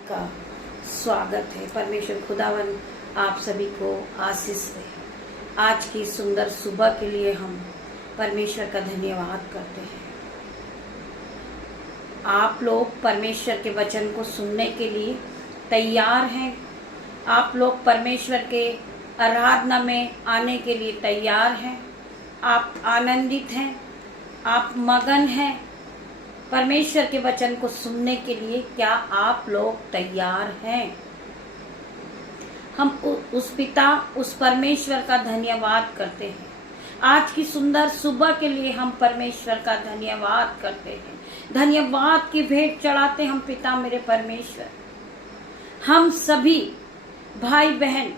का स्वागत है। परमेश्वर खुदावन आप सभी को आशीष दे। आज की सुंदर सुबह के लिए हम परमेश्वर का धन्यवाद करते हैं। आप लोग परमेश्वर के वचन को सुनने के लिए तैयार हैं। आप लोग परमेश्वर के आराधना में आने के लिए तैयार हैं। आप आनंदित हैं, आप मगन हैं परमेश्वर के वचन को सुनने के लिए। क्या आप लोग तैयार हैं? हम उस पिता, उस परमेश्वर का धन्यवाद करते हैं। आज की सुंदर सुबह के लिए हम परमेश्वर का धन्यवाद करते हैं। धन्यवाद की भेंट चढ़ाते हम पिता मेरे परमेश्वर। हम सभी भाई बहन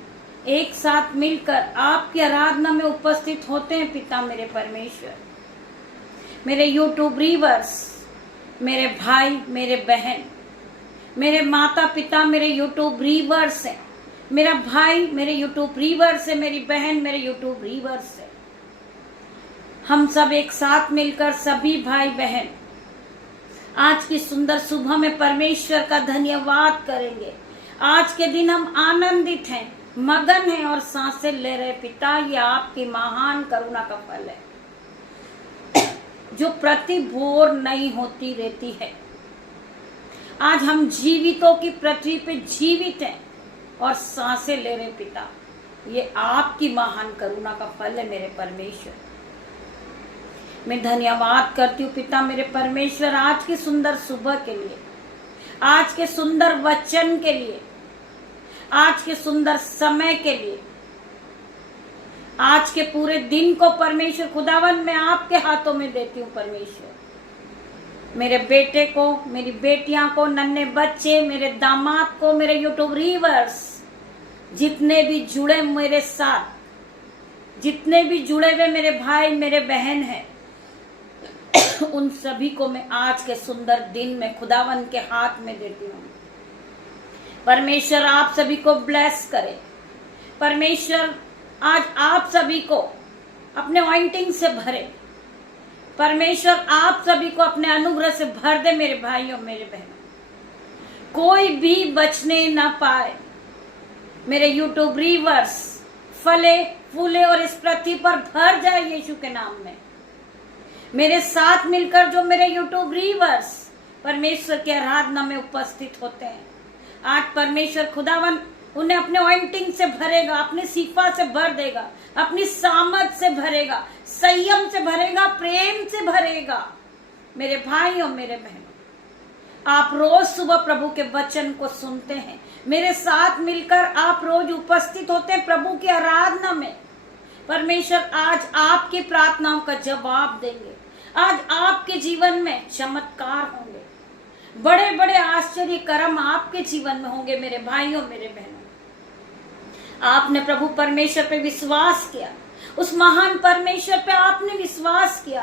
एक साथ मिलकर आपकी आराधना में उपस्थित होते हैं पिता मेरे परमेश्वर। मेरे यूट्यूब व्यूअर्स, मेरे भाई, मेरे बहन, मेरे माता पिता, मेरे यूट्यूब व्यूअर्स हैं। मेरा भाई मेरे यूट्यूब व्यूअर्स है, मेरी बहन मेरे यूट्यूब व्यूअर्स है। हम सब एक साथ मिलकर सभी भाई बहन आज की सुंदर सुबह में परमेश्वर का धन्यवाद करेंगे। आज के दिन हम आनंदित हैं, मगन हैं और सांसें ले रहे। पिता, ये आपकी महान करुणा का फल है जो प्रति भोर नहीं होती रहती है। आज हम जीवितों की पृथ्वी पे जीवित हैं और सांसें ले रहे पिता। ये आपकी महान करुणा का फल है मेरे परमेश्वर। मैं धन्यवाद करती हूँ पिता मेरे परमेश्वर आज की सुंदर सुबह के लिए, आज के सुंदर वचन के लिए, आज के सुंदर समय के लिए। आज के पूरे दिन को परमेश्वर खुदावन मैं आपके हाथों में देती हूँ परमेश्वर। मेरे बेटे को, मेरी बेटियां को, नन्हे बच्चे, मेरे दामाद को, मेरे यूट्यूब व्यूअर्स, जितने भी जुड़े मेरे साथ, जितने भी जुड़े हुए मेरे भाई मेरे बहन हैं, उन सभी को मैं आज के सुंदर दिन में खुदावन के हाथ में देती हूँ। परमेश्वर आप सभी को ब्लेस करे। परमेश्वर आज आप सभी को अपने ऑइंटिंग से भरे। परमेश्वर आप सभी को अपने अनुग्रह से भर दे मेरे भाइयों मेरे बहनों। कोई भी बचने ना पाए। मेरे यूट्यूब व्यूअर्स फले फूले और इस पृथ्वी पर भर जाए यीशु के नाम में। मेरे साथ मिलकर जो मेरे यूट्यूब व्यूअर्स परमेश्वर के आराधना में उपस्थित होते हैं, आज परमेश्वर खुदावन उन्हें अपने ऑइंटिंग से भरेगा, अपनी शिफा से भर देगा, अपनी सामर्थ से भरेगा, संयम से भरेगा, प्रेम से भरेगा। मेरे भाइयों मेरे बहनों, आप रोज सुबह प्रभु के वचन को सुनते हैं। मेरे साथ मिलकर आप रोज उपस्थित होते हैं प्रभु की आराधना में। परमेश्वर आज आपकी प्रार्थनाओं का जवाब देंगे। आज आपके जीवन में चमत्कार होंगे, बड़े बड़े आश्चर्य कर्म आपके जीवन में होंगे मेरे भाइयों मेरे बहनों। आपने प्रभु परमेश्वर पे विश्वास किया, उस महान परमेश्वर पे आपने विश्वास किया।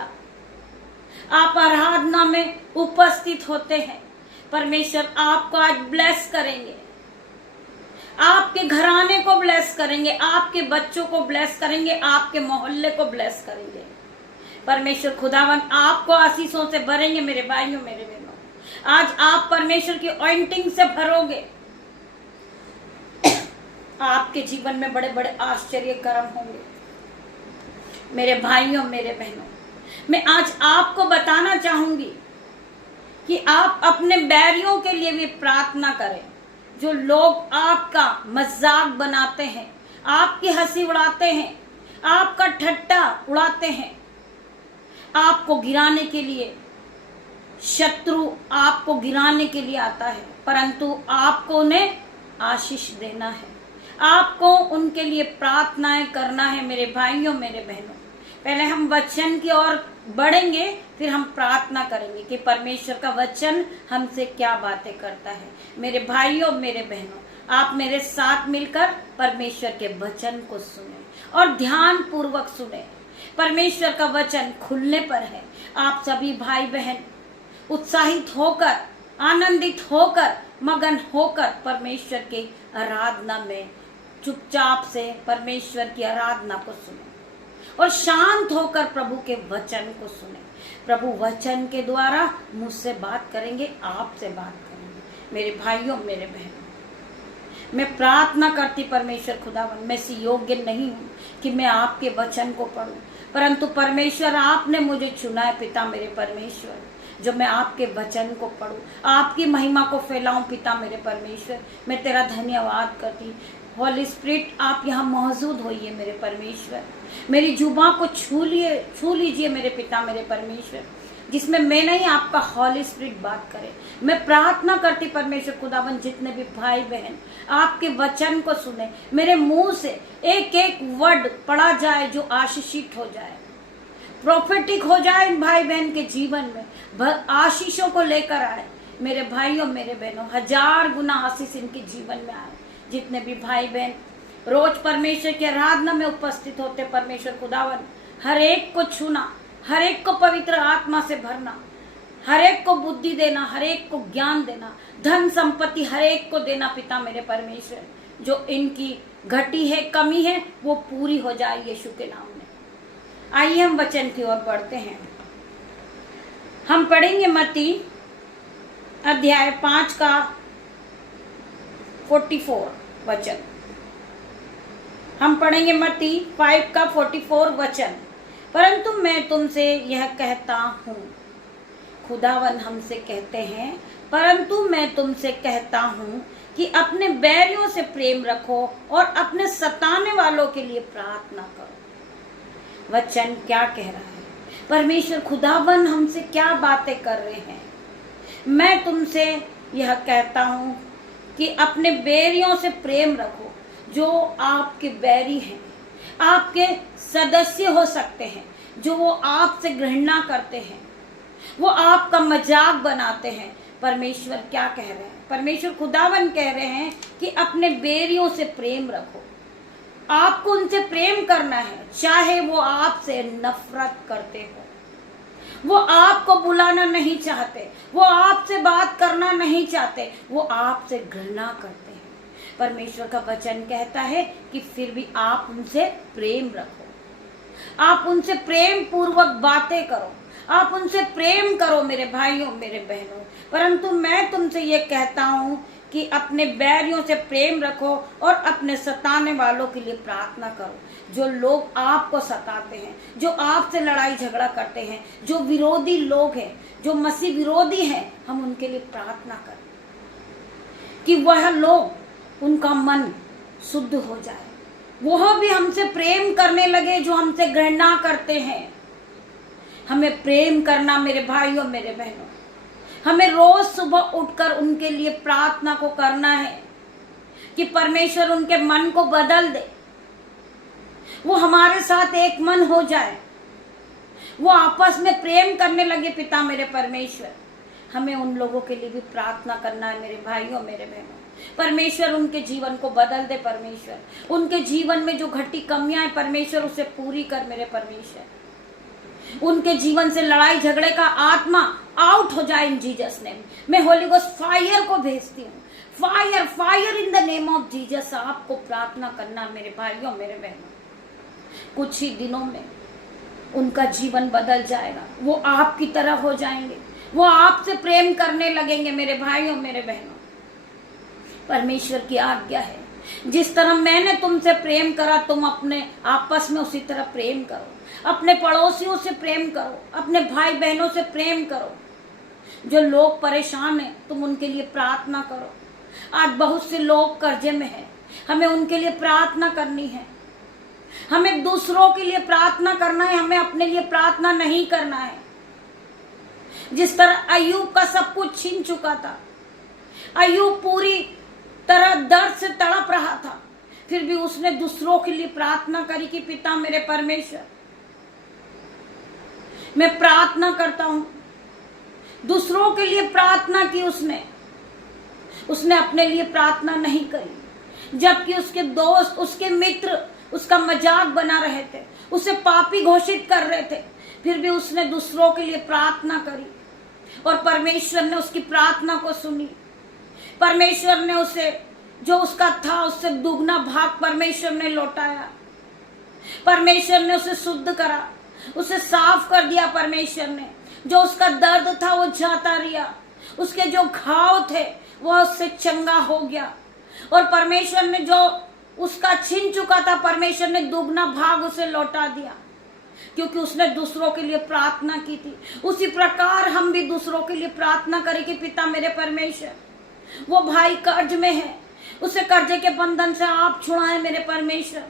आप आराधना में उपस्थित होते हैं। परमेश्वर आपको आज ब्लेस करेंगे, आपके घराने को ब्लेस करेंगे, आपके बच्चों को ब्लेस करेंगे, आपके मोहल्ले को ब्लेस करेंगे। परमेश्वर खुदावन आपको आशीषों से भरेंगे मेरे भाइयों मेरे बहनों। आज आप परमेश्वर की ऑइंटिंग से भरोगे। आपके जीवन में बड़े बड़े आश्चर्य कर्म होंगे मेरे भाइयों मेरे बहनों। मैं आज आपको बताना चाहूंगी कि आप अपने बैरियों के लिए भी प्रार्थना करें। जो लोग आपका मजाक बनाते हैं, आपकी हंसी उड़ाते हैं, आपका ठट्टा उड़ाते हैं, आपको गिराने के लिए, शत्रु आपको गिराने के लिए आता है, परंतु आपको उन्हें आशीष देना है। आपको उनके लिए प्रार्थनाएं करना है मेरे भाइयों मेरे बहनों। पहले हम वचन की ओर बढ़ेंगे, फिर हम प्रार्थना करेंगे कि परमेश्वर का वचन हमसे क्या बातें करता है। मेरे भाइयों मेरे बहनों, आप मेरे साथ मिलकर परमेश्वर के वचन को सुने और ध्यान पूर्वक सुने। परमेश्वर का वचन खुलने पर है। आप सभी भाई बहन उत्साहित होकर, आनंदित होकर, मगन होकर परमेश्वर की आराधना में चुपचाप से परमेश्वर की आराधना को सुने और शांत होकर प्रभु के वचन को सुने। प्रभु वचन के द्वारा मुझसे बात करेंगे, आपसे बात करेंगे। मेरे भाइयों मेरे बहनों, मैं प्रार्थना करती परमेश्वर खुदावन, मैं से योग्य नहीं हूँ कि मैं आपके वचन को पढूं, परंतु परमेश्वर आपने मुझे चुना है पिता मेरे परमेश्वर, जो मैं आपके वचन को पढूं, आपकी महिमा को फैलाऊं पिता मेरे परमेश्वर। मैं तेरा धन्यवाद करती। होली स्पिरिट आप यहाँ मौजूद होइए मेरे परमेश्वर, मेरी जुबान को छू लीजिए मेरे पिता मेरे परमेश्वर, जिसमें मैं नहीं आपका होली स्पिरिट बात करे। मैं प्रार्थना करती परमेश्वर खुदावन, जितने भी भाई बहन आपके वचन को सुने, मेरे मुंह से एक एक वर्ड पढ़ा जाए जो आशीषित हो जाए, प्रोफेटिक हो जाए इन भाई बहन के जीवन में, आशीषों को लेकर आए मेरे भाइयों मेरे बहनों, 1000 गुना आशीष इनके जीवन में आए। जितने भी भाई बहन रोज परमेश्वर की आराधना में उपस्थित होते परमेश्वर खुदावन, हर एक को छूना, हर एक को पवित्र आत्मा से भरना, हर एक को बुद्धि देना, हर एक को ज्ञान देना, धन संपत्ति हर एक को देना पिता मेरे परमेश्वर। जो इनकी घटी है, कमी है, वो पूरी हो जाए यीशु के नाम में। आइए हम वचन की ओर बढ़ते हैं। हम पढ़ेंगे मत्ती अध्याय 5 का 44 वचन। हम पढ़ेंगे मत्ती 5 का 44 वचन। परंतु मैं तुमसे यह कहता हूँ, खुदावन हमसे कहते हैं, परंतु मैं तुमसे कहता हूँ कि अपने बैरियों से प्रेम रखो और अपने सताने वालों के लिए प्रार्थना करो। वचन क्या कह रहा है? परमेश्वर खुदावन हमसे क्या बातें कर रहे हैं? मैं तुमसे यह कहता हूँ कि अपने बैरियों से प्रेम रखो। जो आपके बैरी हैं, आपके सदस्य हो सकते हैं, जो वो आपसे घृणा करते हैं, वो आपका मजाक बनाते हैं। परमेश्वर क्या कह रहे हैं? परमेश्वर खुदावन कह रहे हैं कि अपने बैरियों से प्रेम रखो। आपको उनसे प्रेम करना है, चाहे वो आपसे नफरत करते हो, वो आपको बुलाना नहीं चाहते, वो आपसे बात करना नहीं चाहते, वो आपसे घृणा करते हैं। परमेश्वर का वचन कहता है कि फिर भी आप उनसे प्रेम रखो, आप उनसे प्रेम पूर्वक बातें करो, आप उनसे प्रेम करो मेरे भाइयों मेरे बहनों। परंतु मैं तुमसे ये कहता हूँ कि अपने बैरियों से प्रेम रखो और अपने सताने वालों के लिए प्रार्थना करो। जो लोग आपको सताते हैं, जो आपसे लड़ाई झगड़ा करते हैं, जो विरोधी लोग हैं, जो मसीह विरोधी हैं, हम उनके लिए प्रार्थना करें कि वह लोग, उनका मन शुद्ध हो जाए, वह भी हमसे प्रेम करने लगे जो हमसे घृणा करते हैं। हमें प्रेम करना मेरे भाइयों मेरे बहनों, हमें रोज सुबह उठकर उनके लिए प्रार्थना को करना है कि परमेश्वर उनके मन को बदल दे, वो हमारे साथ एक मन हो जाए, वो आपस में प्रेम करने लगे पिता मेरे परमेश्वर। हमें उन लोगों के लिए भी प्रार्थना करना है मेरे भाइयों मेरे बहनों। परमेश्वर उनके जीवन को बदल दे, परमेश्वर उनके जीवन में जो घटी कमियां हैं परमेश्वर उसे पूरी कर मेरे परमेश्वर। उनके जीवन से लड़ाई झगड़े का आत्मा आउट हो जाए इन जीसस नेम। मैं होली गोस्ट फायर को भेजती हूँ, fire fire in the name of Jesus. आपको प्रार्थना करना मेरे भाइयों मेरे बहनों, कुछ ही दिनों में उनका जीवन बदल जाएगा, वो आपकी तरह हो जाएंगे, वो आपसे प्रेम करने लगेंगे मेरे भाइयों मेरे बहनों। परमेश्वर की आज्ञा है, जिस तरह मैंने तुमसे प्रेम करा तुम अपने आपस में उसी तरह प्रेम करो, अपने पड़ोसियों से प्रेम करो, अपने भाई बहनों से प्रेम करो। जो लोग परेशान हैं तुम उनके लिए प्रार्थना करो। आज बहुत से लोग कर्जे में हैं, हमें उनके लिए प्रार्थना करनी है। हमें दूसरों के लिए प्रार्थना करना है, हमें अपने लिए प्रार्थना नहीं करना है। जिस तरह अय्यूब का सब कुछ छीन चुका था, अय्यूब पूरी तरह दर्द से तड़प रहा था, फिर भी उसने दूसरों के लिए प्रार्थना करी कि पिता मेरे परमेश्वर मैं प्रार्थना करता हूं। दूसरों के लिए प्रार्थना की उसने अपने लिए प्रार्थना नहीं करी। जबकि उसके दोस्त, उसके मित्र उसका मजाक बना रहे थे, उसे पापी घोषित कर रहे थे, फिर भी उसने दूसरों के लिए प्रार्थना करी और परमेश्वर ने उसकी प्रार्थना को सुनी। परमेश्वर ने उसे जो उसका था उससे दुगना भाग परमेश्वर ने लौटाया। परमेश्वर ने उसे शुद्ध करा, उसे साफ कर दिया। परमेश्वर ने जो उसका दर्द था वो जाता रहा, उसके जो घाव थे वो उससे चंगा हो गया, और परमेश्वर ने जो उसका छीन चुका था, परमेश्वर ने दुगना भाग उसे लौटा दिया, क्योंकि उसने दूसरों के लिए प्रार्थना की थी। उसी प्रकार हम भी दूसरों के लिए प्रार्थना करें कि पिता मेरे परमेश्वर, वो भाई कर्ज में है, उसे कर्जे के बंधन से आप छुड़ाएं मेरे परमेश्वर,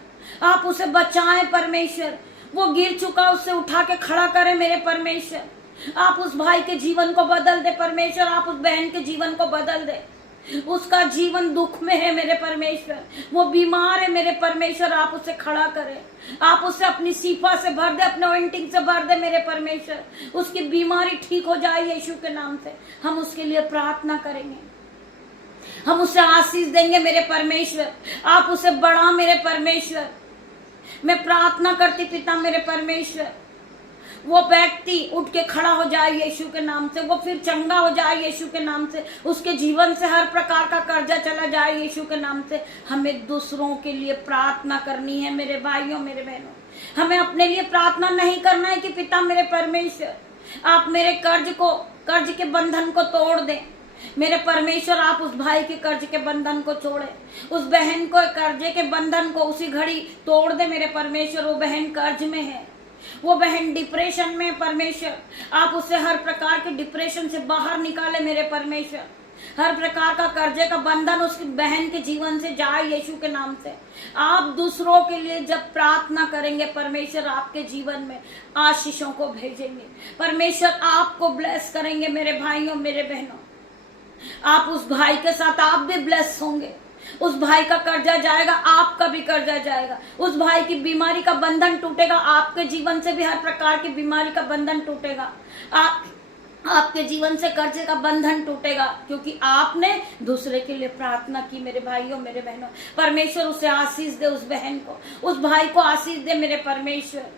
आप उसे बचाएं परमेश्वर। वो गिर चुका, उससे उठा के खड़ा करें मेरे परमेश्वर। आप उस भाई के जीवन को बदल दे परमेश्वर, आप उस बहन के जीवन को बदल दे। उसका जीवन दुख में है मेरे परमेश्वर, वो बीमार है मेरे परमेश्वर, आप उसे खड़ा करें, आप उसे अपनी सीफा से भर दे, अपने ऑइंटिंग से भर दे मेरे परमेश्वर। उसकी बीमारी ठीक हो जाए यीशु के नाम से। हम उसके लिए प्रार्थना करेंगे, हम उसे आशीष देंगे मेरे परमेश्वर। आप उसे बढ़ा मेरे परमेश्वर। मैं प्रार्थना करती पिता मेरे परमेश्वर, वो व्यक्ति उठ के खड़ा हो जाए यीशु के नाम से, वो फिर चंगा हो जाए यीशु के नाम से, उसके जीवन से हर प्रकार का कर्जा चला जाए यीशु के नाम से। हमें दूसरों के लिए प्रार्थना करनी है मेरे भाइयों मेरे बहनों। हमें अपने लिए प्रार्थना नहीं करना है कि पिता मेरे परमेश्वर आप मेरे कर्ज के बंधन को तोड़ दें मेरे परमेश्वर। आप उस भाई के कर्ज के बंधन को छोड़े, उस बहन को कर्जे के बंधन को उसी घड़ी तोड़ दे मेरे परमेश्वर। वो बहन कर्ज में है, वो बहन डिप्रेशन में परमेश्वर, आप उसे हर प्रकार के डिप्रेशन से बाहर निकाले मेरे परमेश्वर। हर प्रकार का कर्जे का बंधन उस बहन के जीवन से जाए यीशु के नाम से। आप दूसरों के लिए जब प्रार्थना करेंगे परमेश्वर, आपके जीवन में आशीषों को भेजेंगे परमेश्वर, आपको ब्लेस करेंगे मेरे भाइयों मेरे बहनों। आप उस भाई के साथ आप भी ब्लेस होंगे। उस भाई का कर्जा जाएगा, आपका भी कर्जा जाएगा। उस भाई की बीमारी का बंधन टूटेगा, आपके जीवन से भी हर प्रकार की बीमारी का बंधन टूटेगा। आपके जीवन से कर्जे का बंधन टूटेगा, क्योंकि आपने दूसरे के लिए प्रार्थना की मेरे भाइयों मेरे बहनों। परमेश्वर उसे आशीष दे, उस बहन को, उस भाई को आशीष दे मेरे परमेश्वर।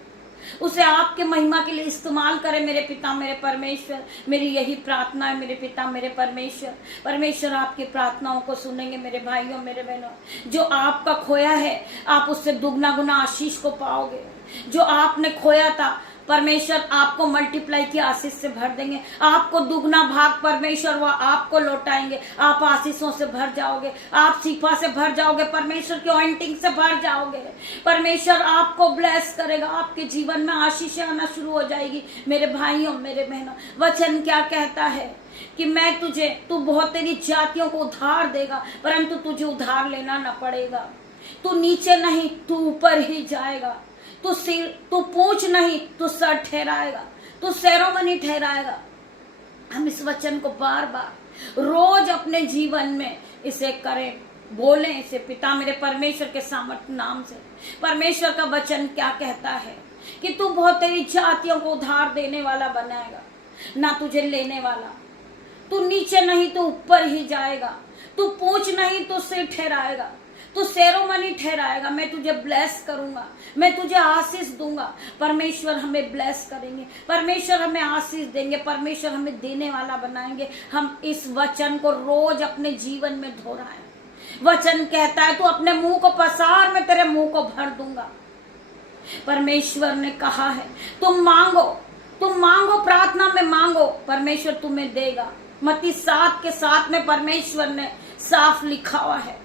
उसे आपके महिमा के लिए इस्तेमाल करे मेरे पिता मेरे परमेश्वर। मेरी यही प्रार्थना है मेरे पिता मेरे परमेश्वर। परमेश्वर आपकी प्रार्थनाओं को सुनेंगे मेरे भाइयों मेरे बहनों। जो आपका खोया है, आप उससे दुगना गुना आशीष को पाओगे। जो आपने खोया था परमेश्वर आपको मल्टीप्लाई की आशीष से भर देंगे। आपको दुगना भाग परमेश्वर वह आपको लौटाएंगे। आप आशीषों से भर जाओगे, आप सीफा से भर जाओगे, परमेश्वर की ऑइंटिंग से भर जाओगे। परमेश्वर आपको ब्लेस करेगा, आपके जीवन में आशीषें आना शुरू हो जाएगी मेरे भाइयों मेरे बहनों। वचन क्या कहता है कि मैं तू बहुत तेरी जातियों को उधार देगा, परंतु तुझे उधार लेना न पड़ेगा। तू नीचे नहीं, तू ऊपर ही जाएगा। तू पूंछ नहीं, तू सर ठहराएगा, तू सेरोमनी ठहराएगा। हम इस वचन को बार बार रोज अपने जीवन में इसे करें, बोलें इसे पिता मेरे परमेश्वर के सामर्थ्य नाम से। परमेश्वर का वचन क्या कहता है कि तू बहुत तेरी जातियों को उधार देने वाला बनाएगा, ना तुझे लेने वाला। तू नीचे नहीं, तू ऊपर ही जाएगा। तू पूंछ नहीं, तू सिर ठहराएगा, तू सेरोमनी ठहराएगा। मैं तुझे ब्लेस करूंगा, मैं तुझे आशीष दूंगा। परमेश्वर हमें ब्लेस करेंगे, परमेश्वर हमें आशीष देंगे, परमेश्वर हमें देने वाला बनाएंगे। हम इस वचन को रोज अपने जीवन में दोहराएं। वचन कहता है तू अपने मुंह को पसार, मैं तेरे मुंह को भर दूंगा। परमेश्वर ने कहा है तुम मांगो, प्रार्थना में मांगो, परमेश्वर तुम्हें देगा। मत्ती 7:7 में परमेश्वर ने साफ लिखा हुआ है,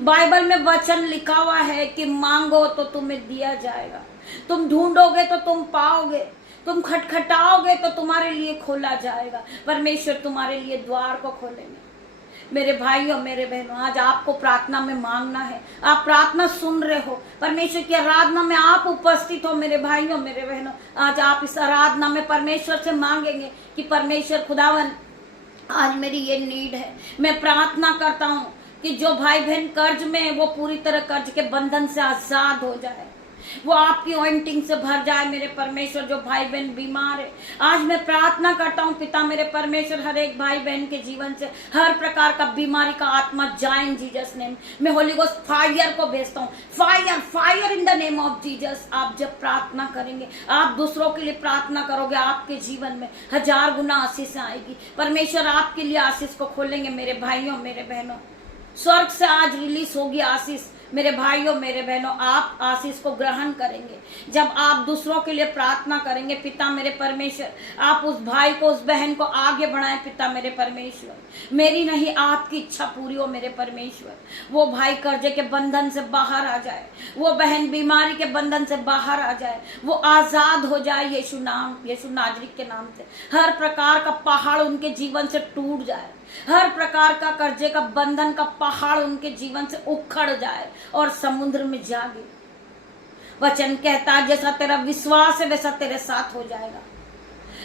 बाइबल में वचन लिखा हुआ है कि मांगो तो तुम्हें दिया जाएगा, तुम ढूंढोगे तो तुम पाओगे, तुम खटखटाओगे तो तुम्हारे लिए खोला जाएगा। परमेश्वर तुम्हारे लिए द्वार को खोलेंगे। मेरे भाइयों मेरे बहनों, आज आपको प्रार्थना में मांगना है। आप प्रार्थना सुन रहे हो, परमेश्वर की आराधना में आप उपस्थित हो मेरे भाइयों मेरे बहनों। आज आप इस आराधना में परमेश्वर से मांगेंगे कि परमेश्वर खुदावन, आज मेरी ये नीड है। मैं प्रार्थना करता हूँ कि जो भाई बहन कर्ज में है वो पूरी तरह कर्ज के बंधन से आजाद हो जाए, वो आपकी ऑइंटिंग से भर जाए मेरे परमेश्वर। जो भाई बहन बीमार है, आज मैं प्रार्थना करता हूँ पिता मेरे परमेश्वर, हर एक भाई बहन के जीवन से हर प्रकार का बीमारी का आत्मा जाए इन जीसस नेम। मैं होली गोस्ट फायर को भेजता हूँ, fire in the name of Jesus. आप जब प्रार्थना करेंगे, आप दूसरों के लिए प्रार्थना करोगे, आपके जीवन में 1000 गुना आशीष आएगी। परमेश्वर आपके लिए आशीष को खोलेंगे मेरे भाइयों मेरे बहनों। स्वर्ग से आज रिलीज होगी आशीष। मेरे भाइयों मेरे बहनों, आप आशीष को ग्रहण करेंगे जब आप दूसरों के लिए प्रार्थना करेंगे। पिता मेरे परमेश्वर, आप उस भाई को, उस बहन को आगे बढ़ाएं। पिता मेरे परमेश्वर, मेरी नहीं आपकी इच्छा पूरी हो मेरे परमेश्वर। वो भाई कर्जे के बंधन से बाहर आ जाए, वो बहन बीमारी के बंधन से बाहर आ जाए, वो आजाद हो जाए यीशु नाजरीत के नाम से। हर प्रकार का पहाड़ उनके जीवन से टूट जाए, हर प्रकार का कर्जे का बंधन का पहाड़ उनके जीवन से उखड़ जाए और समुद्र में जा गिरे। वचन कहता है जैसा तेरा विश्वास है वैसा तेरे साथ हो जाएगा।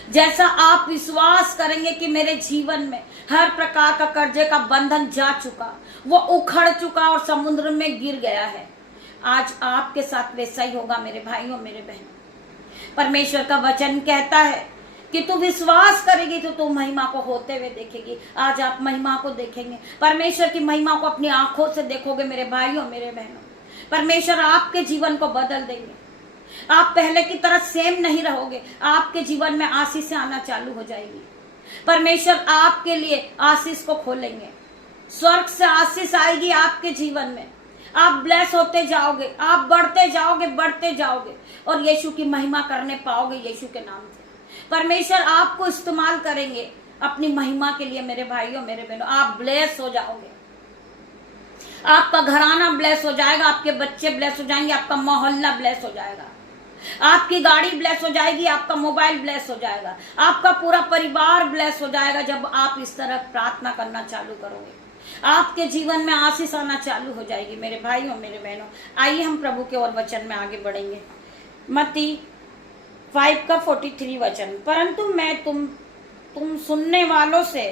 जैसा आप विश्वास करेंगे कि मेरे जीवन में हर प्रकार का कर्जे का बंधन जा चुका, वो उखड़ चुका और समुद्र में गिर गया है, आज आपके साथ वैसा ही होगा मेरे भाइयों मेरे बहनों। परमेश्वर का वचन कहता है कि तू विश्वास करेगी तो तू महिमा को होते हुए देखेगी। आज आप महिमा को देखेंगे, परमेश्वर की महिमा को अपनी आंखों से देखोगे मेरे भाइयों मेरे बहनों। परमेश्वर आपके जीवन को बदल देंगे, आप पहले की तरह सेम नहीं रहोगे, आपके जीवन में आशीष आना चालू हो जाएगी। परमेश्वर आपके लिए आशीष को खोलेंगे, स्वर्ग से आशीष आएगी आपके जीवन में। आप ब्लेस होते जाओगे, आप बढ़ते जाओगे और यीशु की महिमा करने पाओगे यीशु के नाम से। परमेश्वर आपको इस्तेमाल करेंगे अपनी महिमा के लिए मेरे भाइयों मेरे बहनों। आप ब्लेस हो जाओगे, आपका घराना ब्लेस हो जाएगा, आपके बच्चे ब्लेस हो जाएंगे, आपका मोहल्ला ब्लेस हो जाएगा, आपकी गाड़ी ब्लेस हो जाएगी, आपका मोबाइल ब्लेस हो जाएगा, आपका पूरा परिवार ब्लेस हो जाएगा। जब आप इस तरह प्रार्थना करना चालू करोगे, आपके जीवन में आशीष आना चालू हो जाएगी मेरे भाइयों मेरे बहनों। आइए हम प्रभु के और वचन में आगे बढ़ेंगे। मत्ती 5 का 43 वचन, परंतु मैं तुम सुनने वालों से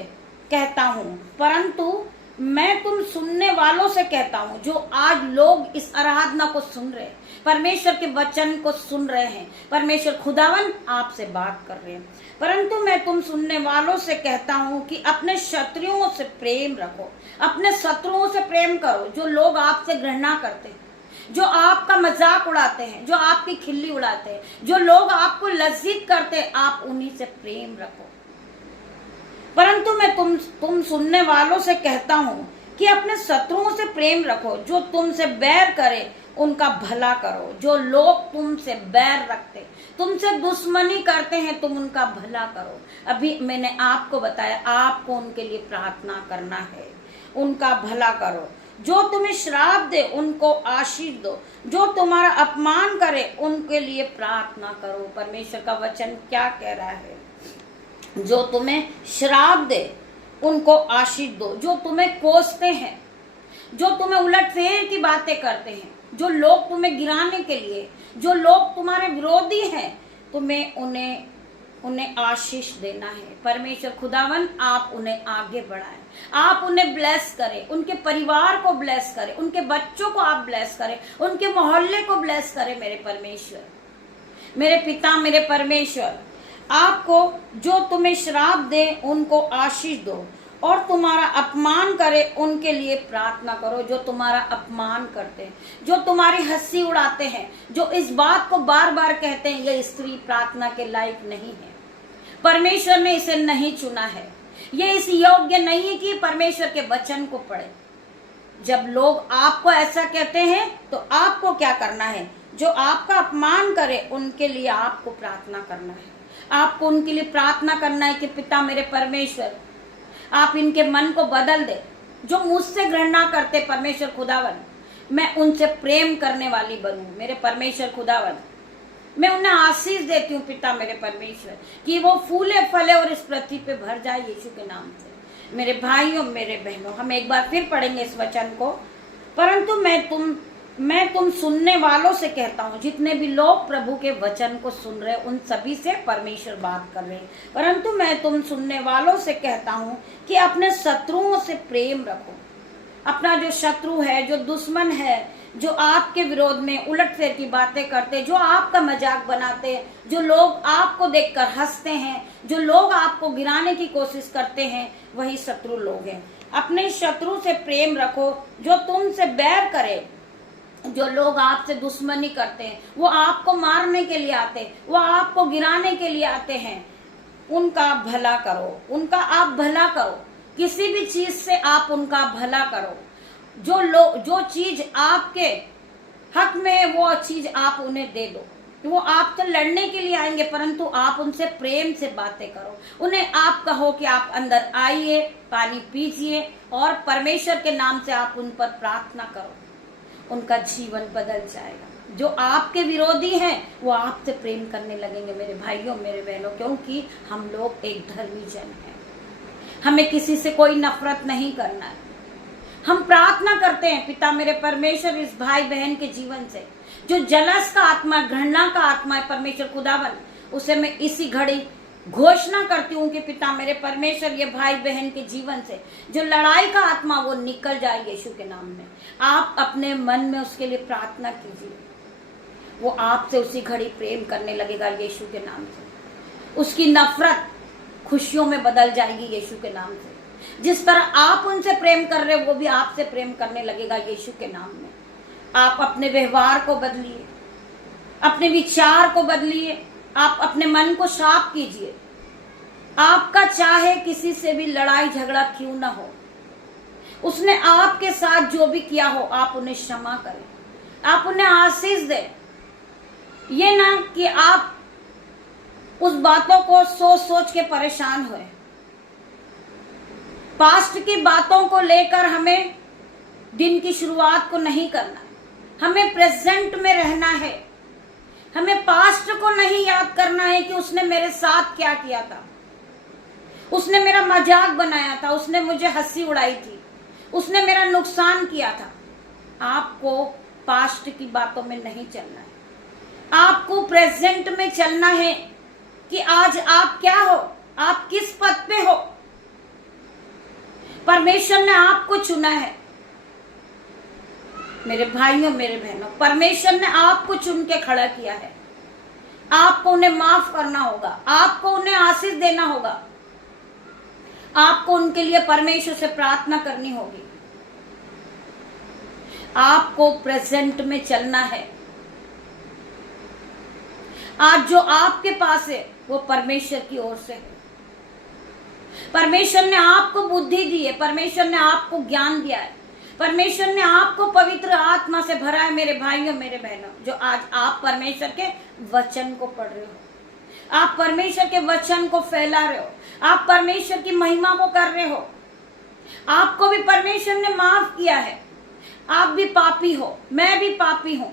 कहता हूँ, जो आज लोग इस आराधना को सुन रहे हैं, परमेश्वर के वचन को सुन रहे हैं, परमेश्वर खुदावन आपसे बात कर रहे हैं। परंतु मैं तुम सुनने वालों से कहता हूँ कि अपने शत्रुओं से प्रेम रखो, अपने शत्रुओं से प्रेम करो। जो लोग आपसे घृणा करते हैं, जो आपका मजाक उड़ाते हैं, जो आपकी खिल्ली उड़ाते हैं, जो लोग आपको लज्जित करते हैं, आप उन्हीं से प्रेम रखो। परंतु मैं तुम सुनने वालों से कहता हूँ कि अपने शत्रुओं से प्रेम रखो, जो तुमसे बैर करे उनका भला करो। जो लोग तुमसे बैर रखते, तुमसे दुश्मनी करते हैं, तुम उनका भला करो। अभी मैंने आपको बताया, आपको उनके लिए प्रार्थना करना है, उनका भला करो। जो तुम्हें श्राप दे उनको आशीष दो, जो तुम्हारा अपमान करे उनके लिए प्रार्थना करो। परमेश्वर का वचन क्या कह रहा है? जो तुम्हें श्राप दे उनको आशीष दो, जो तुम्हें कोसते हैं, जो तुम्हें उलटफेर की बातें करते हैं, जो लोग तुम्हें गिराने के लिए, जो लोग तुम्हारे विरोधी हैं, तुम्हें उन्हें आशीष देना है। परमेश्वर खुदावन आप उन्हें आगे बढ़ाएं, आप उन्हें ब्लेस करें, उनके परिवार को ब्लेस करें, उनके बच्चों को आप ब्लेस करें, उनके मोहल्ले को ब्लेस करें। मेरे परमेश्वर, मेरे पिता, मेरे परमेश्वर, आपको जो तुम्हें श्राप दे उनको आशीष दो और तुम्हारा अपमान करे उनके लिए प्रार्थना करो। जो तुम्हारा अपमान करते हैं, जो तुम्हारी हंसी उड़ाते हैं, जो इस बात को बार बार कहते हैं ये स्त्री प्रार्थना के लायक नहीं है, परमेश्वर ने इसे नहीं चुना है, ये इस योग्य नहीं है कि परमेश्वर के वचन को पढ़े। जब लोग आपको ऐसा कहते हैं तो आपको क्या करना है? जो आपका अपमान करे उनके लिए आपको प्रार्थना करना है, आपको उनके लिए प्रार्थना करना है कि पिता मेरे परमेश्वर, आप इनके मन को बदल दे। जो मुझसे घृणा करते परमेश्वर खुदावन, मैं उनसे प्रेम करने वाली बनूं। मेरे परमेश्वर खुदावन, मैं उन्हें आशीष देती हूँ पिता मेरे परमेश्वर, कि वो फूले फले और इस पृथ्वी पे भर जाए यीशु के नाम से। मेरे भाइयों मेरे बहनों, हम एक बार फिर पढ़ेंगे इस वचन को। परंतु मैं तुम सुनने वालों से कहता हूँ, जितने भी लोग प्रभु के वचन को सुन रहे उन सभी से परमेश्वर बात कर रहे हैं। परंतु मैं तुम सुनने वालों से कहता हूँ कि अपने शत्रुओं से प्रेम रखो। अपना जो शत्रु है, जो दुश्मन है, जो आपके विरोध में उलटफेर की बातें करते, जो आपका मजाक बनाते हैं, जो लोग आपको देखकर हंसते हैं, जो लोग आपको गिराने की कोशिश करते हैं, वही शत्रु लोग हैं। अपने शत्रु से प्रेम रखो, जो तुमसे बैर करे। जो लोग आपसे दुश्मनी करते हैं, वो आपको मारने के लिए आते हैं, वो आपको गिराने के लिए आते हैं, उनका भला करो, उनका आप भला करो। किसी भी चीज से आप उनका भला करो। जो चीज आपके हक में है वो चीज आप उन्हें दे दो। वो आपसे लड़ने के लिए आएंगे, परंतु आप उनसे प्रेम से बातें करो। उन्हें आप कहो कि आप अंदर आइए, पानी पीजिए और परमेश्वर के नाम से आप उन पर प्रार्थना करो। उनका जीवन बदल जाएगा। जो आपके विरोधी हैं वो आपसे प्रेम करने लगेंगे मेरे भाइयों मेरे बहनों, क्योंकि हम लोग एक धर्मी जन हैं। हमें किसी से कोई नफरत नहीं करना है। हम प्रार्थना करते हैं, पिता मेरे परमेश्वर इस भाई बहन के जीवन से जो जलस का आत्मा, घृणा का आत्मा है परमेश्वर खुदावन, उसे मैं इसी घड़ी घोषणा करती हूँ कि पिता मेरे परमेश्वर ये भाई बहन के जीवन से जो लड़ाई का आत्मा वो निकल जाए यीशु के नाम में। आप अपने मन में उसके लिए प्रार्थना कीजिए, वो आपसे उसी घड़ी प्रेम करने लगेगा यीशु के नाम से। उसकी नफरत खुशियों में बदल जाएगी यीशु के नाम से। जिस तरह आप उनसे प्रेम कर रहे हो वो भी आपसे प्रेम करने लगेगा यीशु के नाम में। आप अपने व्यवहार को बदलिए, अपने विचार को बदलिए, आप अपने मन को साफ कीजिए। आपका चाहे किसी से भी लड़ाई झगड़ा क्यों ना हो, उसने आपके साथ जो भी किया हो आप उन्हें क्षमा करें, आप उन्हें आशीष दें। ये ना कि आप उस बातों को सोच सोच के परेशान हुए। पास्ट की बातों को लेकर हमें दिन की शुरुआत को नहीं करना है। हमें प्रेजेंट में रहना है। हमें पास्ट को नहीं याद करना है कि उसने मेरे साथ क्या किया था, उसने मेरा मजाक बनाया था, उसने मुझे हंसी उड़ाई थी, उसने मेरा नुकसान किया था। आपको पास्ट की बातों में नहीं चलना है। आपको प्रेजेंट में चलना है कि आज आप क्या हो, आप किस पद पे हो। परमेश्वर ने आपको चुना है मेरे भाइयों मेरे बहनों। परमेश्वर ने आपको चुन के खड़ा किया है। आपको उन्हें माफ करना होगा, आपको उन्हें आशीष देना होगा, आपको उनके लिए परमेश्वर से प्रार्थना करनी होगी। आपको प्रेजेंट में चलना है। आज जो आपके पास है वो परमेश्वर की ओर से है। परमेश्वर ने आपको बुद्धि दी है, परमेश्वर ने आपको ज्ञान दिया है, परमेश्वर ने आपको पवित्र आत्मा से भरा है मेरे भाइयों मेरे बहनों। जो आज आप परमेश्वर के वचन को पढ़ रहे हो, आप परमेश्वर के वचन को फैला रहे हो, आप परमेश्वर की महिमा को कर रहे हो। आपको भी परमेश्वर ने माफ किया है। आप भी पापी हो, मैं भी पापी हूं,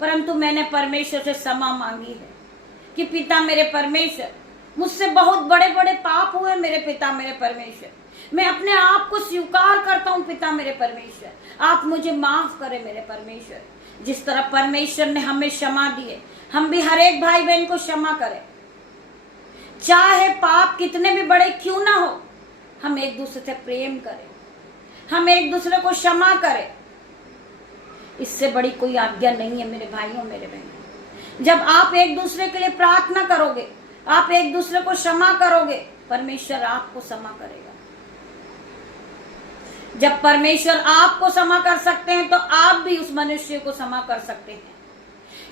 परंतु मैंने परमेश्वर से क्षमा मांगी है कि पिता मेरे परमेश्वर, मुझसे बहुत बड़े बड़े पाप हुए मेरे पिता मेरे परमेश्वर। मैं अपने आप को स्वीकार करता हूं पिता मेरे परमेश्वर, आप मुझे माफ करें मेरे परमेश्वर। जिस तरह परमेश्वर ने हमें क्षमा दी है, हम भी हर एक भाई बहन को क्षमा करें। चाहे पाप कितने भी बड़े क्यों ना हो, हम एक दूसरे से प्रेम करें, हम एक दूसरे को क्षमा करें। इससे बड़ी कोई आज्ञा नहीं है मेरे भाइयों मेरे बहनों। जब आप एक दूसरे के लिए प्रार्थना करोगे, आप एक दूसरे को क्षमा करोगे, परमेश्वर आपको क्षमा करेगा। जब परमेश्वर आपको क्षमा कर सकते हैं तो आप भी उस मनुष्य को क्षमा कर सकते हैं।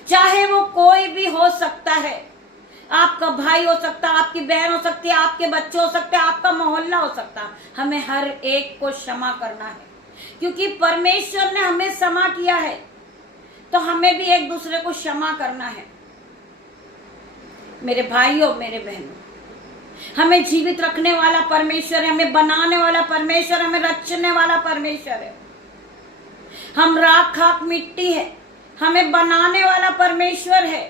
चाहे वो कोई भी हो सकता है, आपका भाई हो सकता है, आपकी बहन हो सकती है, आपके बच्चे हो सकते हैं, आपका मोहल्ला हो सकता है। हमें हर एक को क्षमा करना है, क्योंकि परमेश्वर ने हमें क्षमा किया है तो हमें भी एक दूसरे को क्षमा करना है। मेरे भाइयों मेरे बहनों, हमें जीवित रखने वाला परमेश्वर है, हमें बनाने वाला परमेश्वर, हमें रचने वाला परमेश्वर है। हम राख खाक मिट्टी है, हमें बनाने वाला परमेश्वर है।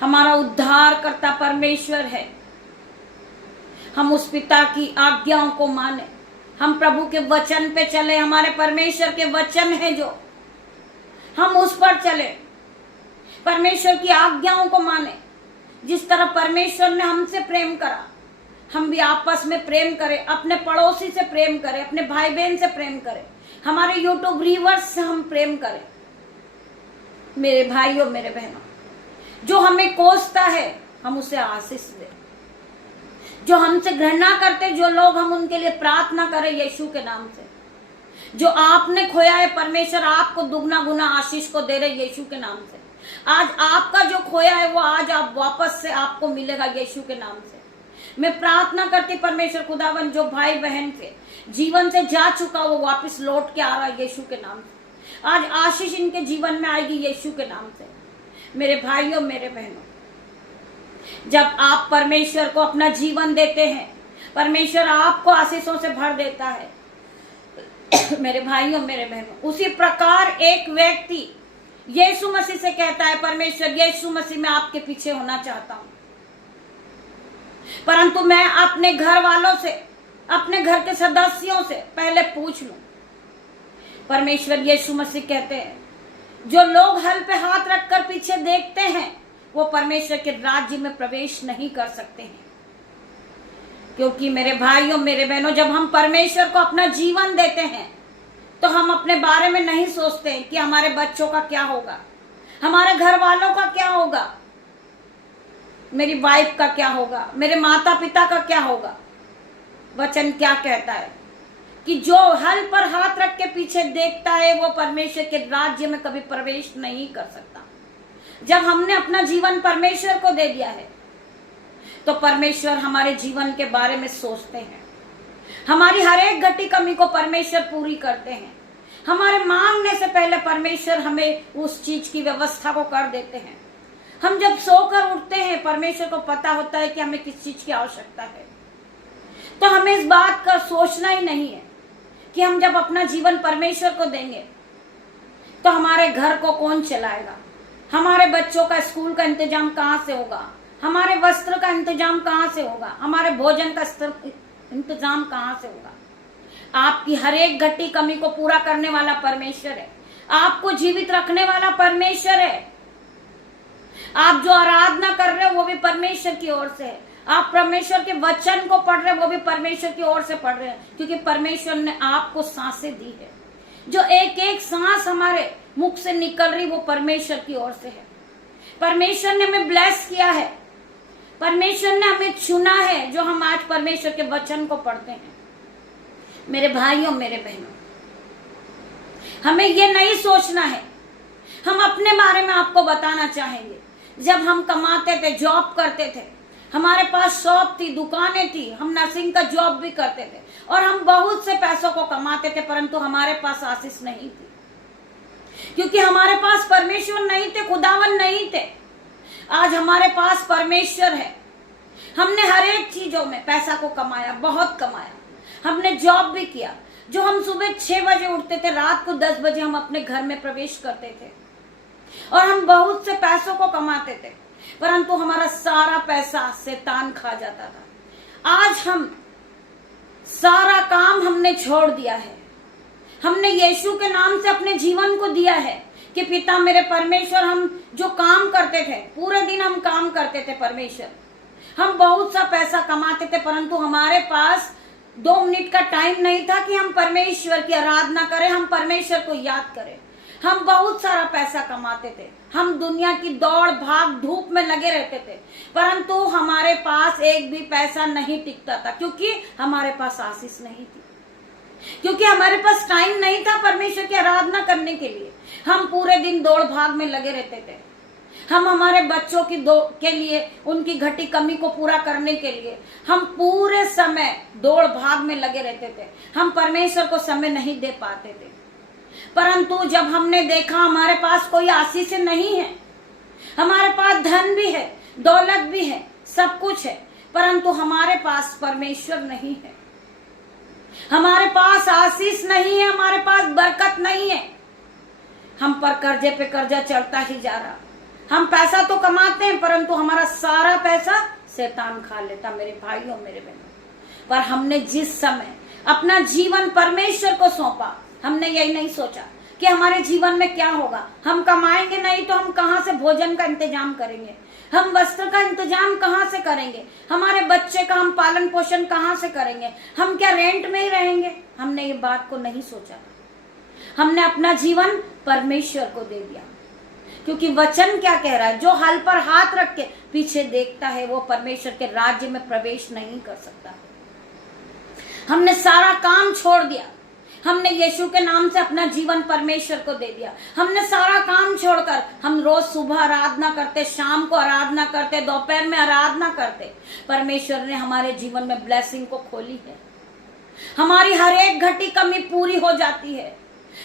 हमारा उद्धार करता परमेश्वर है। हम उस पिता की आज्ञाओं को माने, हम प्रभु के वचन पे चले। हमारे परमेश्वर के वचन है जो, हम उस पर चले, परमेश्वर की आज्ञाओं को माने। जिस तरह परमेश्वर ने हमसे प्रेम करा, हम भी आपस में प्रेम करें, अपने पड़ोसी से प्रेम करें, अपने भाई बहन से प्रेम करें, हमारे यूट्यूब व्यूअर्स से हम प्रेम करें। मेरे भाइयों मेरे बहनों, जो हमें कोसता है हम उसे आशीष दें। जो हमसे घृणा करते जो लोग, हम उनके लिए प्रार्थना करें यीशु के नाम से। जो आपने खोया है परमेश्वर आपको दुगना गुना आशीष को दे रहे यीशु के नाम से। आज आपका जो खोया है वो आज आप वापस से आपको मिलेगा यीशु के नाम से। मैं प्रार्थना करती परमेश्वर खुदावन, जो भाई बहन के जीवन से जा चुका वो वापस लौट के आ रहा है यीशु के नाम से। आज आशीष इनके जीवन में आएगी यीशु के नाम से। मेरे भाइयों, मेरे बहनों, जब आप परमेश्वर को अपना जीवन देते हैं, परमेश्वर आपको आशीषों से भर देता है। मेरे भाइयों, मेरे बहनों, उसी प्रकार एक व्यक्ति यीशु मसीह से कहता है, परमेश्वर यीशु मसीह मैं आपके पीछे होना चाहता हूं, परंतु मैं अपने घर वालों से, अपने घर के सदस्यों से पहले पूछ लूं। परमेश्वर यीशु मसीह कहते हैं, जो लोग हल पे हाथ रखकर पीछे देखते हैं वो परमेश्वर के राज्य में प्रवेश नहीं कर सकते हैं। क्योंकि मेरे भाइयों, मेरे बहनों, जब हम परमेश्वर को अपना जीवन देते हैं तो हम अपने बारे में नहीं सोचते हैं कि हमारे बच्चों का क्या होगा, हमारे घर वालों का क्या होगा, मेरी वाइफ का क्या होगा, मेरे माता पिता का क्या होगा। वचन क्या कहता है कि जो हल पर हाथ रख के पीछे देखता है वो परमेश्वर के राज्य में कभी प्रवेश नहीं कर सकता। जब हमने अपना जीवन परमेश्वर को दे दिया है तो परमेश्वर हमारे जीवन के बारे में सोचते हैं, हमारी हर एक घटी कमी को परमेश्वर पूरी करते हैं। हमारे मांगने से पहले परमेश्वर हमें उस चीज की व्यवस्था को कर देते हैं। हम जब सोकर उठते हैं परमेश्वर को पता होता है कि हमें किस चीज की आवश्यकता है, तो हमें इस बात का सोचना ही नहीं है कि हम जब अपना जीवन परमेश्वर को देंगे तो हमारे घर को कौन चलाएगा, हमारे बच्चों का स्कूल का इंतजाम कहां से होगा, हमारे वस्त्र का इंतजाम कहां से होगा, हमारे भोजन का इंतजाम कहां से होगा। आपकी हर एक घटी कमी को पूरा करने वाला परमेश्वर है, आपको जीवित रखने वाला परमेश्वर है। आप जो आराधना कर रहे हो वो भी परमेश्वर की ओर से है, आप परमेश्वर के वचन को पढ़ रहे हो वो भी परमेश्वर की ओर से पढ़ रहे हैं, क्योंकि परमेश्वर ने आपको सांसें दी है। जो एक एक सांस हमारे मुख से निकल रही वो परमेश्वर की ओर से है। परमेश्वर ने हमें ब्लेस किया है, परमेश्वर ने हमें चुना है जो हम आज परमेश्वर के वचन को पढ़ते हैं। मेरे भाइयों, मेरे बहनों, हमें ये नहीं सोचना है। हम अपने बारे में आपको बताना चाहेंगे, जब हम कमाते थे, जॉब करते थे, हमारे पास शॉप थी, दुकानें थी, हम नर्सिंग का जॉब भी करते थे और हम बहुत से पैसों को कमाते थे, परंतु हमारे पास आशीष नहीं थी, क्योंकि हमारे पास परमेश्वर नहीं थे, खुदावन नहीं थे। आज हमारे पास परमेश्वर है। हमने हर एक चीजों में पैसा को कमाया, बहुत कमाया, हमने जॉब भी किया। जो हम सुबह 6 बजे उठते थे, रात को 10 बजे हम अपने घर में प्रवेश करते थे और हम बहुत से पैसों को कमाते थे, परंतु हमारा सारा पैसा शैतान खा जाता था। आज हम सारा काम हमने छोड़ दिया है। हमने यीशु के नाम से अपने जीवन को दिया है कि पिता मेरे परमेश्वर, हम जो काम करते थे, पूरे दिन हम काम करते थे परमेश्वर, हम बहुत सा पैसा कमाते थे, परंतु हमारे पास 2 मिनट का टाइम नहीं था कि हम परमेश्वर की आराधना करें, हम परमेश्वर को याद करें। हम बहुत सारा पैसा कमाते थे, हम दुनिया की दौड़ भाग धूप में लगे रहते थे, परंतु हमारे पास एक भी पैसा नहीं टिकता था, क्योंकि हमारे पास आशीष नहीं थी, क्योंकि हमारे पास टाइम नहीं था परमेश्वर की आराधना करने के लिए। हम पूरे दिन दौड़ भाग में लगे रहते थे। हम हमारे बच्चों के लिए, उनकी घटी कमी को पूरा करने के लिए हम पूरे समय दौड़ भाग में लगे रहते थे। हम परमेश्वर को समय नहीं दे पाते थे। परंतु जब हमने देखा हमारे पास कोई आशीष नहीं है, हमारे पास धन भी है, दौलत भी है, सब कुछ है, परंतु हमारे पास परमेश्वर नहीं है, हमारे पास आशीष नहीं है, हमारे पास बरकत नहीं है, हम पर कर्जे पे कर्जा चढ़ता ही जा रहा। हम पैसा तो कमाते हैं, परंतु हमारा सारा पैसा शैतान खा लेता। मेरे भाइयों, मेरे बहनों, पर हमने जिस समय अपना जीवन परमेश्वर को सौंपा, हमने यही नहीं सोचा कि हमारे जीवन में क्या होगा। हम कमाएंगे नहीं तो हम कहां से भोजन का इंतजाम करेंगे, हम वस्त्र का इंतजाम कहां से करेंगे, हमारे बच्चे का हम पालन पोषण कहां से करेंगे, हम क्या रेंट में ही रहेंगे। हमने ये बात को नहीं सोचा। हमने अपना जीवन परमेश्वर को दे दिया, क्योंकि वचन क्या कह रहा है, जो हल पर हाथ रख के पीछे देखता है वो परमेश्वर के राज्य में प्रवेश नहीं कर सकता। हमने सारा काम छोड़ दिया, हमने यीशु के नाम से अपना जीवन परमेश्वर को दे दिया। हमने सारा काम छोड़कर हम रोज सुबह आराधना करते, शाम को आराधना करते, दोपहर में आराधना करते। परमेश्वर ने हमारे जीवन में ब्लेसिंग को खोली है। हमारी हर एक घटी कमी पूरी हो जाती है।